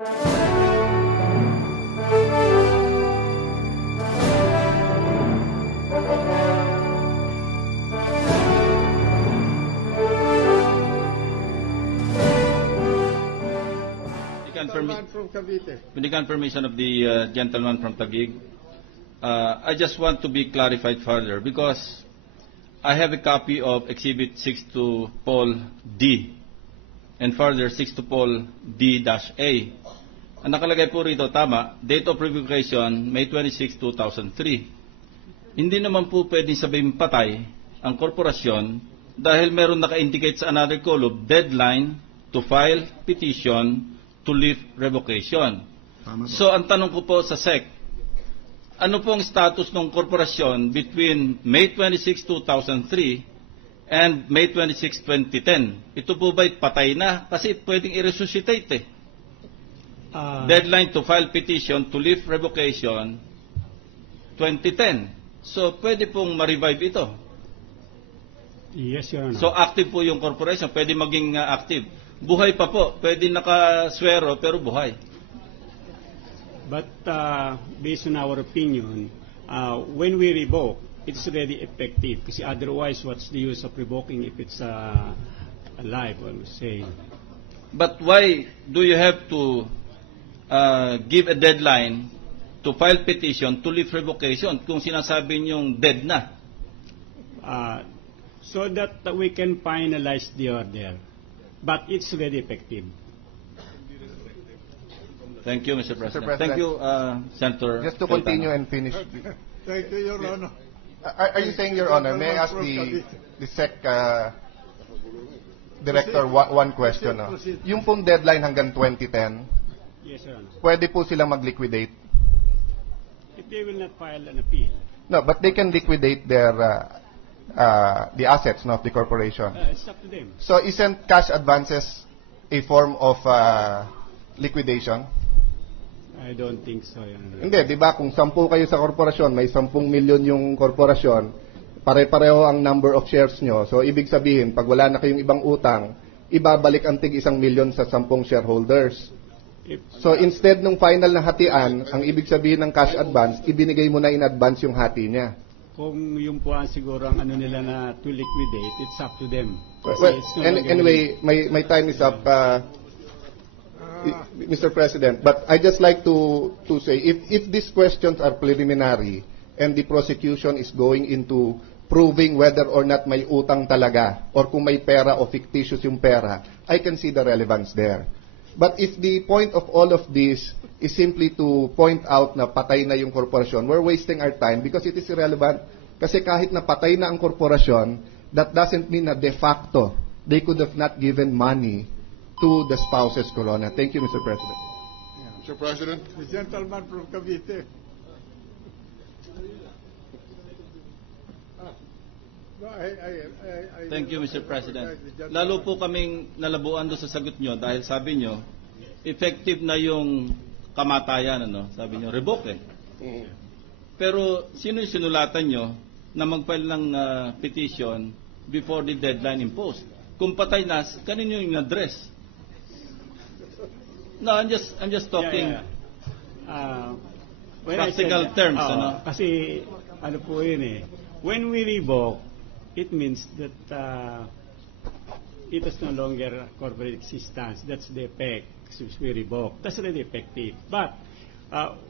With the confirmation of the gentleman from Taguig, I just want to be clarified further because I have a copy of Exhibit 6 to Paul D and further 6 to Paul D-A. Ang nakalagay po rito, tama, date of revocation, May 26, 2003. Hindi naman po pwedeng sabihin patay ang korporasyon dahil meron naka-indicate sa another column, deadline to file petition to lift revocation. So, ang tanong ko po sa SEC, ano pong status ng korporasyon between May 26, 2003 and May 26, 2010? Ito po ba'y patay na? Kasi pwedeng i-resuscitate eh. Deadline to file petition to lift revocation, 2010. So, pwede pong ma-revive ito. Yes, Your Honor. So, active po yung corporation. Pwede maging active. Buhay pa po. Pwede nakaswero pero buhay. But based on our opinion, when we revoke, it's already effective. Kasi otherwise, what's the use of revoking if it's alive, I would say. But why do you have to give a deadline to file petition to lift revocation kung sinasabi niyong dead na? So that we can finalize the order. But it's already effective. Thank you, Mr. President. Mr. President. Thank you, Senator. Just to continue and finish. Thank you, Your Honor. Are you saying, Your Honor, may I ask the SEC Director one question? No? Yung pong deadline hanggang 2010, Yes, Your Honor. pwede po silang mag-liquidate? If they will not file an appeal, No, but they can liquidate their the assets, of the corporation. it's up to them. So isn't cash advances a form of liquidation? I don't think so, Your Honor. Hindi, di ba? Kung 10 kayo sa korporasyon, may 10 milyon yung korporasyon, pare-pareho ang number of shares nyo. So, ibig sabihin, pag wala na kayong ibang utang, ibabalik ang tig 1 milyon sa 10 shareholders. So, instead nung final na hatian, ang ibig sabihin ng cash advance, ibinigay mo na in advance yung hati niya. Kung yung po siguro ang ano nila na to liquidate, it's up to them. Well, anyway, my time is up, Mr. President. But I just like to say, if these questions are preliminary and the prosecution is going into proving whether or not may utang talaga or kung may pera o fictitious yung pera, I can see the relevance there. But if the point of all of this is simply to point out na patay na yung korporasyon, we're wasting our time because it is irrelevant. Kasi kahit na patay na ang korporasyon, that doesn't mean na de facto they could have not given money to the spouses Corona. Thank you, Mr. President. Mr. President. The gentleman from Cavite. Thank you, Mr. President. Lalo po kaming nalabuan doon sa sagot nyo dahil sabi nyo, effective na yung kamatayan, sabi nyo, revoke eh. Pero sino yung sinulatan nyo na mag-file ng petition before the deadline imposed? Kung patay na, kanino yung address? No, I'm just talking practical terms, Kasi ano po yun eh. When we revoke, it means that it is no longer corporate existence. That's the effect. Since we revoke, that's already effective. But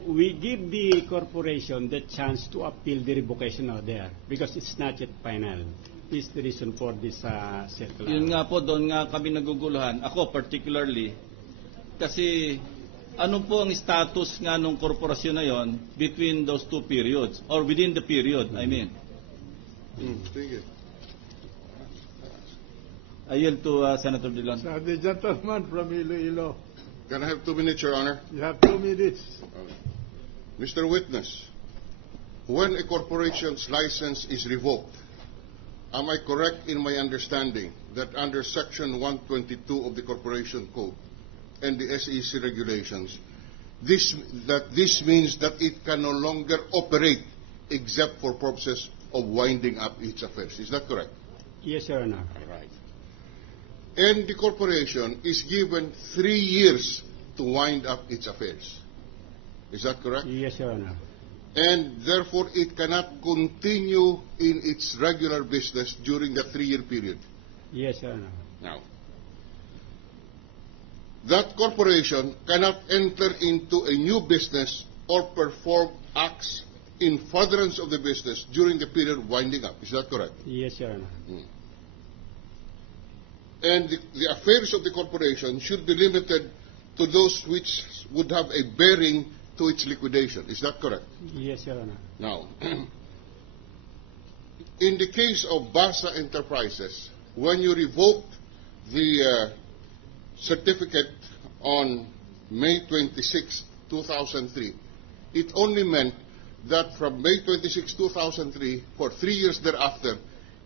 we give the corporation the chance to appeal the revocation order because it's not yet final. This is the reason for this circular. Yun nga po, doon nga kami naguguluhan. Ako particularly, kasi ano po ang status nga ng korporasyon na yon between those two periods or within the period, I mean. Sige. I yield to Senator Dillon. The gentleman from Iloilo. Can I have 2 minutes, Your Honor? You have 2 minutes. Mr. Witness, when a corporation's license is revoked, am I correct in my understanding that under Section 122 of the Corporation Code and the SEC regulations, this means that it can no longer operate except for purposes of winding up its affairs. Is that correct? Yes, Your Honor. All right. And the corporation is given 3 years to to wind up its affairs. Is that correct? Yes, Your Honor. And therefore, it cannot continue in its regular business during the 3-year period. Yes, Your Honor. Now, that corporation cannot enter into a new business or perform acts in furtherance of the business during the period winding up. Is that correct? Yes, Your Honor. And the affairs of the corporation should be limited to those which would have a bearing to its liquidation. Is that correct? Yes, Your Honor. Now, in the case of Basa Enterprises, when you revoked the certificate on May 26, 2003, it only meant that from May 26, 2003, for 3 years thereafter,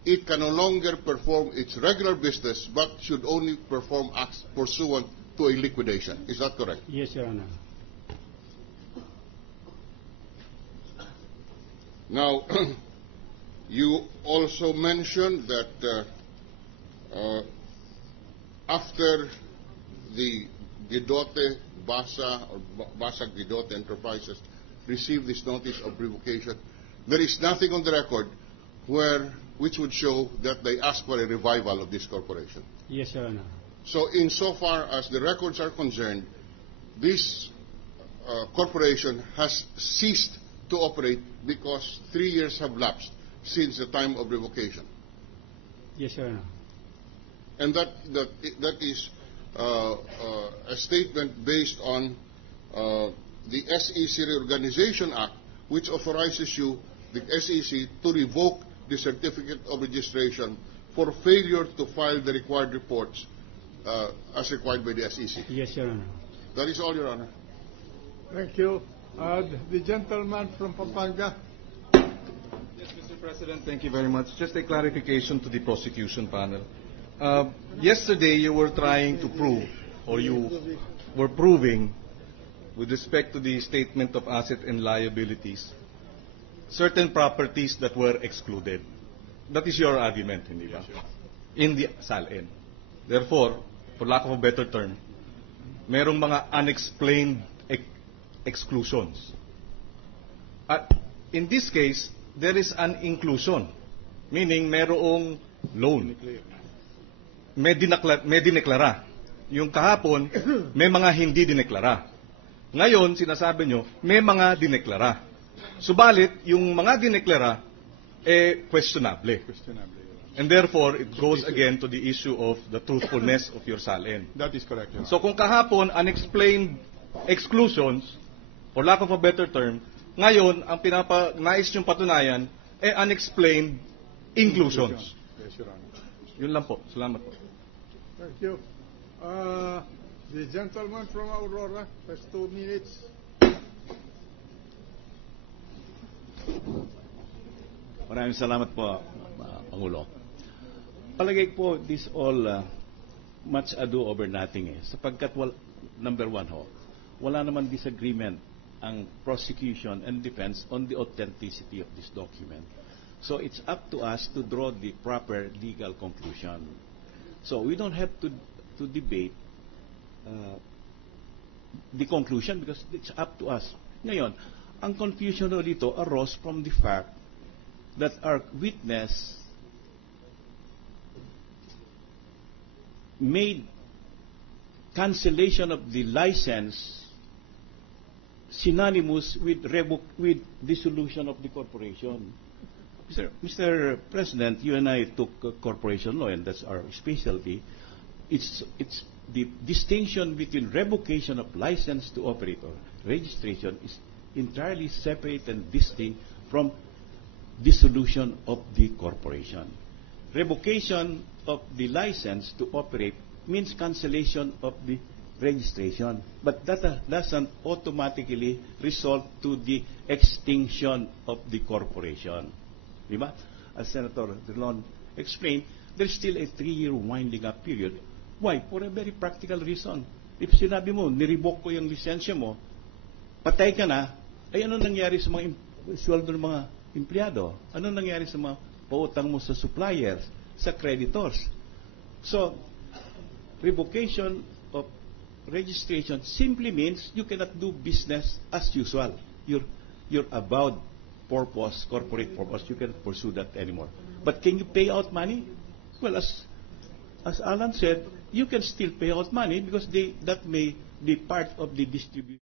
it can no longer perform its regular business, but should only perform acts pursuant to a liquidation. Is that correct? Yes, Your Honor. Now, you also mentioned that after the Guidote Basa or Basa Guidote Enterprises received this notice of revocation, there is nothing on the record which would show that they asked for a revival of this corporation. Yes, Your Honor. So insofar as the records are concerned, this corporation has ceased to operate because 3 years have lapsed since the time of revocation. Yes, Your Honor. And that is a statement based on the SEC Reorganization Act, which authorizes you, the SEC, to revoke the certificate of registration for failure to file the required reports as required by the SEC. Yes, Your Honor. That is all, Your Honor. Thank you. The gentleman from Pampanga. Yes, Mr. President, thank you very much. Just a clarification to the prosecution panel. Yesterday you were trying to prove, or you were proving, with respect to the statement of asset and liabilities, certain properties that were excluded. That is your argument, hindi ba? In the SALN. Therefore, for lack of a better term, merong mga unexplained exclusions. In this case, there is an inclusion, meaning merong loan. May dineklara. Yung kahapon, may mga hindi dineklara. Ngayon, sinasabi nyo, may mga dineklara. Subalit, yung mga dineklara, questionable. And therefore, it goes again to the issue of the truthfulness of your SALN. That is correct, Your Honor. So kung kahapon, unexplained exclusions, for lack of a better term, ngayon, ang nais yung patunayan, unexplained inclusions. Yes, Your Honor. Yun lang po. Salamat po. Thank you. The gentleman from Aurora, first 2 minutes. Maraming salamat po, Pangulo. Palagay po, this all much ado over nothing sapagkat number one wala naman disagreement ang prosecution and defense on the authenticity of this document. So it's up to us to draw the proper legal conclusion. So we don't have to debate the conclusion because it's up to us. Ngayon, ang confusion dito arose from the fact that our witness made cancellation of the license synonymous with dissolution of the corporation. Mr. President, you and I took corporation law, and that's our specialty. It's the distinction between revocation of license to operate or registration is entirely separate and distinct from dissolution of the corporation. Revocation of the license to operate means cancellation of the registration, but that doesn't automatically result to the extinction of the corporation. Diba? As Senator Drilon explained, there's still a 3-year winding up period. Why? For a very practical reason. If sinabi mo, nirevoke ko yung lisensya mo, patay ka na, ay ano nangyari sa mga sweldo ng mga empleyado? Ano nangyari sa mga pautang mo sa suppliers, sa creditors? So, revocation of registration simply means you cannot do business as usual. Your avowed purpose, corporate purpose, you cannot pursue that anymore. But can you pay out money? Well, as Alan said, you can still pay out money because that may be part of the distribution.